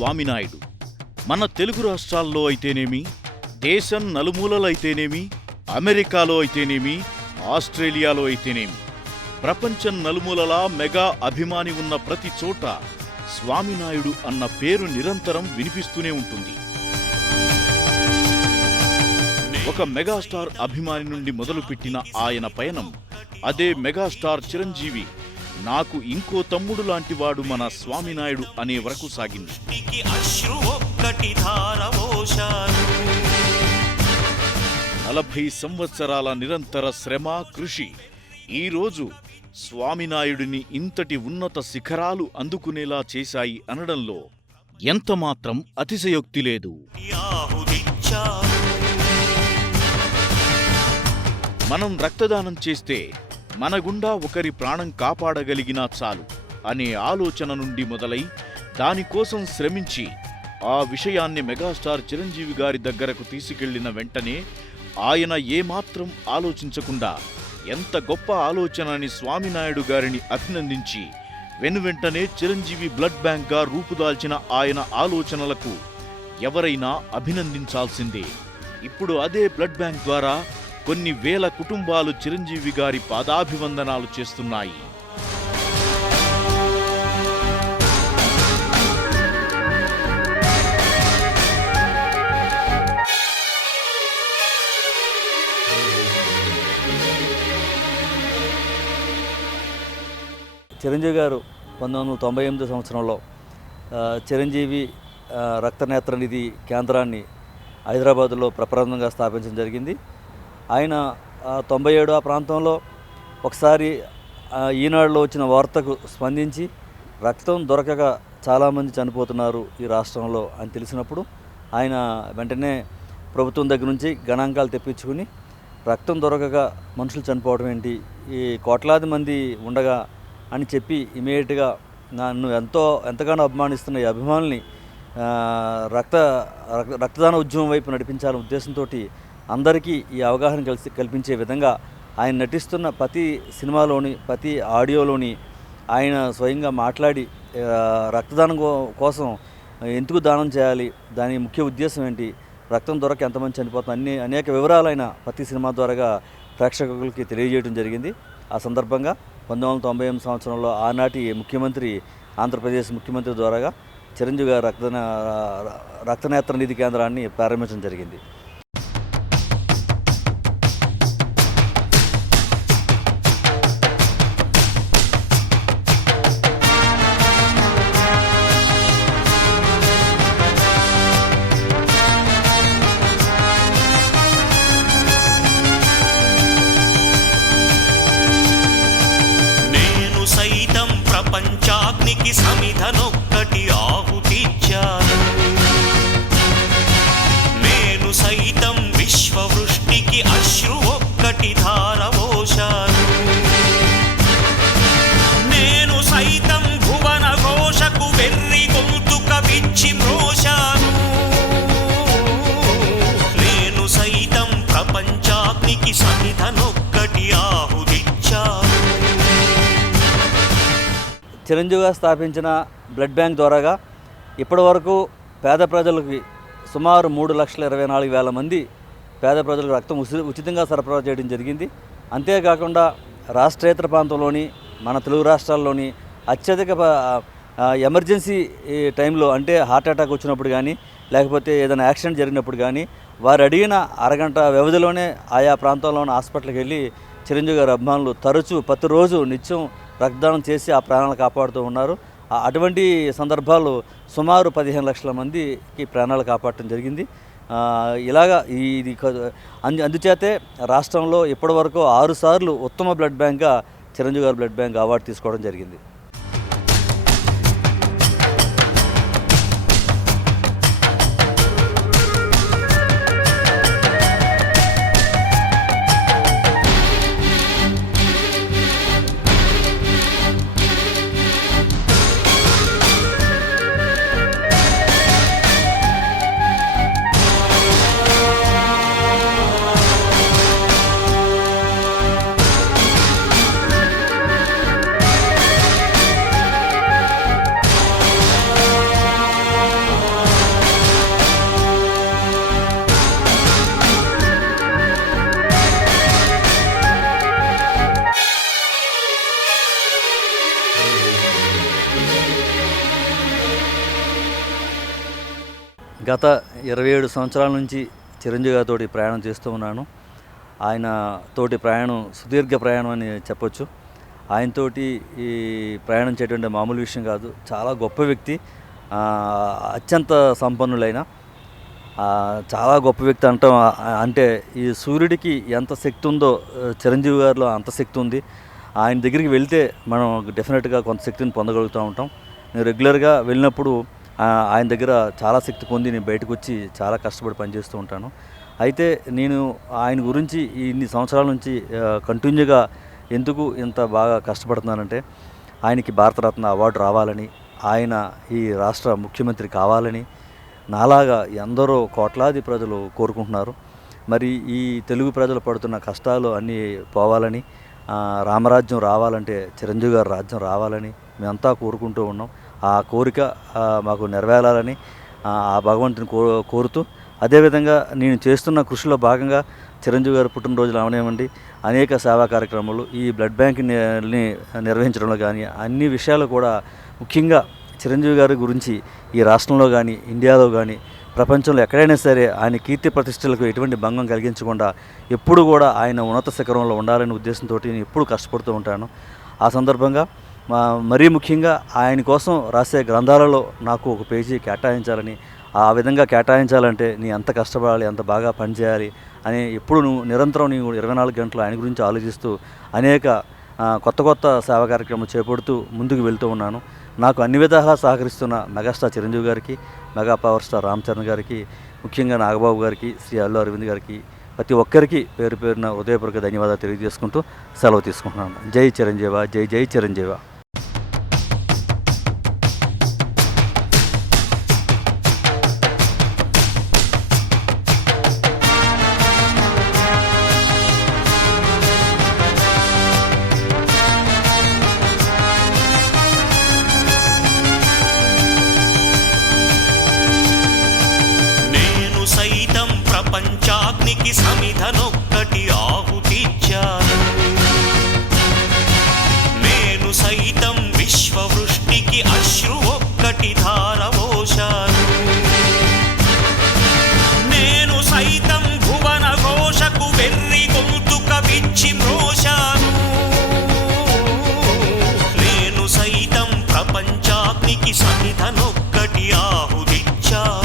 స్వామినాయుడు. మన తెలుగు రాష్ట్రాల్లో అయితేనేమి, దేశం నలుమూలలైతేనేమి, అమెరికాలో అయితేనేమి, ఆస్ట్రేలియాలో అయితేనేమి, ప్రపంచం నలుమూలలా మెగా అభిమాని ఉన్న ప్రతి చోట స్వామినాయుడు అన్న పేరు నిరంతరం వినిపిస్తూనే ఉంటుంది. ఒక మెగాస్టార్ అభిమాని నుండి మొదలుపెట్టిన ఆయన పయనం, అదే మెగాస్టార్ చిరంజీవి నాకు ఇంకో తమ్ముడు లాంటివాడు మన స్వామినాయుడు అనే వరకు సాగింది. 40 సంవత్సరాల నిరంతర శ్రమ, కృషి ఈరోజు స్వామినాయుడిని ఇంతటి ఉన్నత శిఖరాలు అందుకునేలా చేశాయి అనడంలో ఎంతమాత్రం అతిశయోక్తి లేదు. మనం రక్తదానం చేస్తే మన గుండా ఒకరి ప్రాణం కాపాడగలిగినా చాలు అనే ఆలోచన నుండి మొదలై దానికోసం శ్రమించి ఆ విషయాన్ని మెగాస్టార్ చిరంజీవి గారి దగ్గరకు తీసుకెళ్లిన వెంటనే ఆయన ఏమాత్రం ఆలోచించకుండా ఎంత గొప్ప ఆలోచన అని స్వామినాయుడు గారిని అభినందించి వెనువెంటనే చిరంజీవి బ్లడ్ బ్యాంక్గా రూపుదాల్చిన ఆయన ఆలోచనలకు ఎవరైనా అభినందించాల్సిందే. ఇప్పుడు అదే బ్లడ్ బ్యాంక్ ద్వారా కొన్ని వేల కుటుంబాలు చిరంజీవి గారి పాదాభివందనాలు చేస్తున్నాయి. చిరంజీవి గారు 1998 సంవత్సరంలో చిరంజీవి రక్తనేత్ర నిధి కేంద్రాన్ని హైదరాబాదులో ప్రప్రథమంగా స్థాపించడం జరిగింది. ఆయన 97 ఆ ప్రాంతంలో ఒకసారి ఈనాడులో వచ్చిన వార్తకు స్పందించి రక్తం దొరకక చాలామంది చనిపోతున్నారు ఈ రాష్ట్రంలో అని తెలిసినప్పుడు ఆయన వెంటనే ప్రభుత్వం దగ్గర నుంచి గణాంకాలు తెప్పించుకుని రక్తం దొరకక మనుషులు చనిపోవడం ఏంటి, ఈ కోట్లాది మంది ఉండగా అని చెప్పి ఇమీడియట్గా నన్ను ఎంతగానో అభిమానిస్తున్న ఈ అభిమానుల్ని రక్తదాన ఉద్యమం వైపు నడిపించాలనే ఉద్దేశంతో అందరికీ ఈ అవగాహన కల్పించే విధంగా ఆయన నటిస్తున్న ప్రతి సినిమాలోని ప్రతి ఆడియోలోని ఆయన స్వయంగా మాట్లాడి రక్తదానం కోసం ఎందుకు దానం చేయాలి, దాని ముఖ్య ఉద్దేశం ఏంటి, రక్తం దొరక ఎంతమంది చనిపోతుంది అనేక వివరాలు ఆయన ప్రతి సినిమా ద్వారా ప్రేక్షకులకి తెలియజేయడం జరిగింది. ఆ సందర్భంగా 1998 సంవత్సరంలో ఆనాటి ముఖ్యమంత్రి, ఆంధ్రప్రదేశ్ ముఖ్యమంత్రి ద్వారాగా చిరంజీవి గారి రక్తనేత్ర నిధి కేంద్రాన్ని ప్రారంభించడం జరిగింది. పంచాగ్నికి సమిధనొక్కటి ఆహుతిచ్చాను, నేను సైతం విశ్వవృష్టికి అశ్రు ఒక్కటి ధారవోశాను, నేను సైతం భువన ఘోషకు వెర్రి గొంతుక విచ్చి మ్రోశాను, నేను సైతం ప్రపంచాగ్నికి సమిధనొక్కటి ఆహుతిచ్చాను. చిరంజీవి గారు స్థాపించిన బ్లడ్ బ్యాంక్ ద్వారాగా ఇప్పటి వరకు పేద ప్రజలకి సుమారు 3,24,000 మంది పేద ప్రజలకు రక్తం ఉచితంగా సరఫరా చేయడం జరిగింది. అంతేకాకుండా రాష్ట్రేతర ప్రాంతంలోని మన తెలుగు రాష్ట్రాల్లోని అత్యధిక ఎమర్జెన్సీ టైంలో అంటే హార్ట్ అటాక్ వచ్చినప్పుడు కానీ లేకపోతే ఏదైనా యాక్సిడెంట్ జరిగినప్పుడు కానీ వారు అడిగిన అరగంట వ్యవధిలోనే ఆయా ప్రాంతాల్లోని హాస్పిటల్కి వెళ్ళి చిరంజీవి గారి అభిమానులు తరచూ ప్రతిరోజు నిత్యం రక్తదానం చేసి ఆ ప్రాణాలు కాపాడుతూ ఉన్నారు. అటువంటి సందర్భాలు సుమారు 15 లక్షల మందికి ప్రాణాలు కాపాడటం జరిగింది. ఇలాగా ఇది అందుచేతే రాష్ట్రంలో ఇప్పటివరకు 6 సార్లు ఉత్తమ బ్లడ్ బ్యాంక్గా చిరంజీవి గారి బ్లడ్ బ్యాంక్ అవార్డు తీసుకోవడం జరిగింది. గత 27 సంవత్సరాల నుంచి చిరంజీవి గారితో ప్రయాణం చేస్తూ ఉన్నాను. ఆయన తోటి ప్రయాణం సుదీర్ఘ ప్రయాణం అని చెప్పొచ్చు. ఆయనతోటి ఈ ప్రయాణం చేయడం మామూలు విషయం కాదు. చాలా గొప్ప వ్యక్తి, అత్యంత సంపన్నులైన చాలా గొప్ప వ్యక్తి అంటాం. అంటే ఈ సూర్యుడికి ఎంత శక్తి ఉందో చిరంజీవి గారిలో అంత శక్తి ఉంది. ఆయన దగ్గరికి వెళ్తే మనం డెఫినెట్గా కొంత శక్తిని పొందగలుగుతూ ఉంటాం. నేను రెగ్యులర్గా వెళ్ళినప్పుడు ఆయన దగ్గర చాలా శక్తి పొంది నేను బయటకు వచ్చి చాలా కష్టపడి పనిచేస్తూ ఉంటాను. అయితే నేను ఆయన గురించి ఇన్ని సంవత్సరాల నుంచి కంటిన్యూగా ఎందుకు ఇంత బాగా కష్టపడుతున్నానంటే, ఆయనకి భారతరత్న అవార్డు రావాలని, ఆయన ఈ రాష్ట్ర ముఖ్యమంత్రి కావాలని నాలాగా ఎందరో కోట్లాది ప్రజలు కోరుకుంటున్నారు. మరి ఈ తెలుగు ప్రజలు పడుతున్న కష్టాలు అన్నీ పోవాలని, రామరాజ్యం రావాలంటే చిరంజీవి గారి రాజ్యం రావాలని మేమంతా కోరుకుంటూ ఉన్నాం. ఆ కోరిక మాకు నెరవేరాలని ఆ భగవంతుని కోరుతూ, అదేవిధంగా నేను చేస్తున్న కృషిలో భాగంగా చిరంజీవి గారి పుట్టినరోజులు అవనివ్వండి, అనేక సేవా కార్యక్రమాలు, ఈ బ్లడ్ బ్యాంక్ని నిర్వహించడంలో కానీ అన్ని విషయాలు కూడా ముఖ్యంగా చిరంజీవి గారి గురించి ఈ రాష్ట్రంలో కానీ ఇండియాలో కానీ ప్రపంచంలో ఎక్కడైనా సరే ఆయన కీర్తి ప్రతిష్టలకు ఎటువంటి భంగం కలిగించకుండా ఎప్పుడు కూడా ఆయన ఉన్నత శిఖరంలో ఉండాలనే ఉద్దేశంతో నేను ఎప్పుడు కష్టపడుతూ ఉంటాను. ఆ సందర్భంగా మరీ ముఖ్యంగా ఆయన కోసం రాసే గ్రంథాలలో నాకు ఒక పేజీ కేటాయించాలని, ఆ విధంగా కేటాయించాలంటే నీ ఎంత కష్టపడాలి, ఎంత బాగా పనిచేయాలి అని ఎప్పుడు నువ్వు నిరంతరం నీవు 24 గంటలు ఆయన గురించి ఆలోచిస్తూ అనేక కొత్త సేవా కార్యక్రమాలు చేపడుతూ ముందుకు వెళ్తూ ఉన్నాను. నాకు అన్ని విధాలా సహకరిస్తున్న మెగాస్టార్ చిరంజీవి గారికి, mega power star Ram Charan గారికి, ముఖ్యంగా నాగబాబు గారికి, శ్రీ అల్లు అరవింద్ గారికి, ప్రతి ఒక్కరికి పేరు పేరున హృదయపూర్వక ధన్యవాదాలు తెలియజేసుకుంటూ సెలవు తీసుకుంటున్నాను. జై చిరంజీవ, జై జై చిరంజీవ. ప్రపంచాగ్నికి సమిధనొక్కటి ఆహుతిచ్చాను. నేను సైతం విశ్వవృష్టికి అశ్రు ఒక్కటి ధారవోశాను. నేను సైతం భువన ఘోషకు వెర్రి గొంతుక విచ్చి మ్రోశాను. నేను సైతం ప్రపంచాగ్నికి సమిధనొక్కటి ఆహుతిచ్చాను.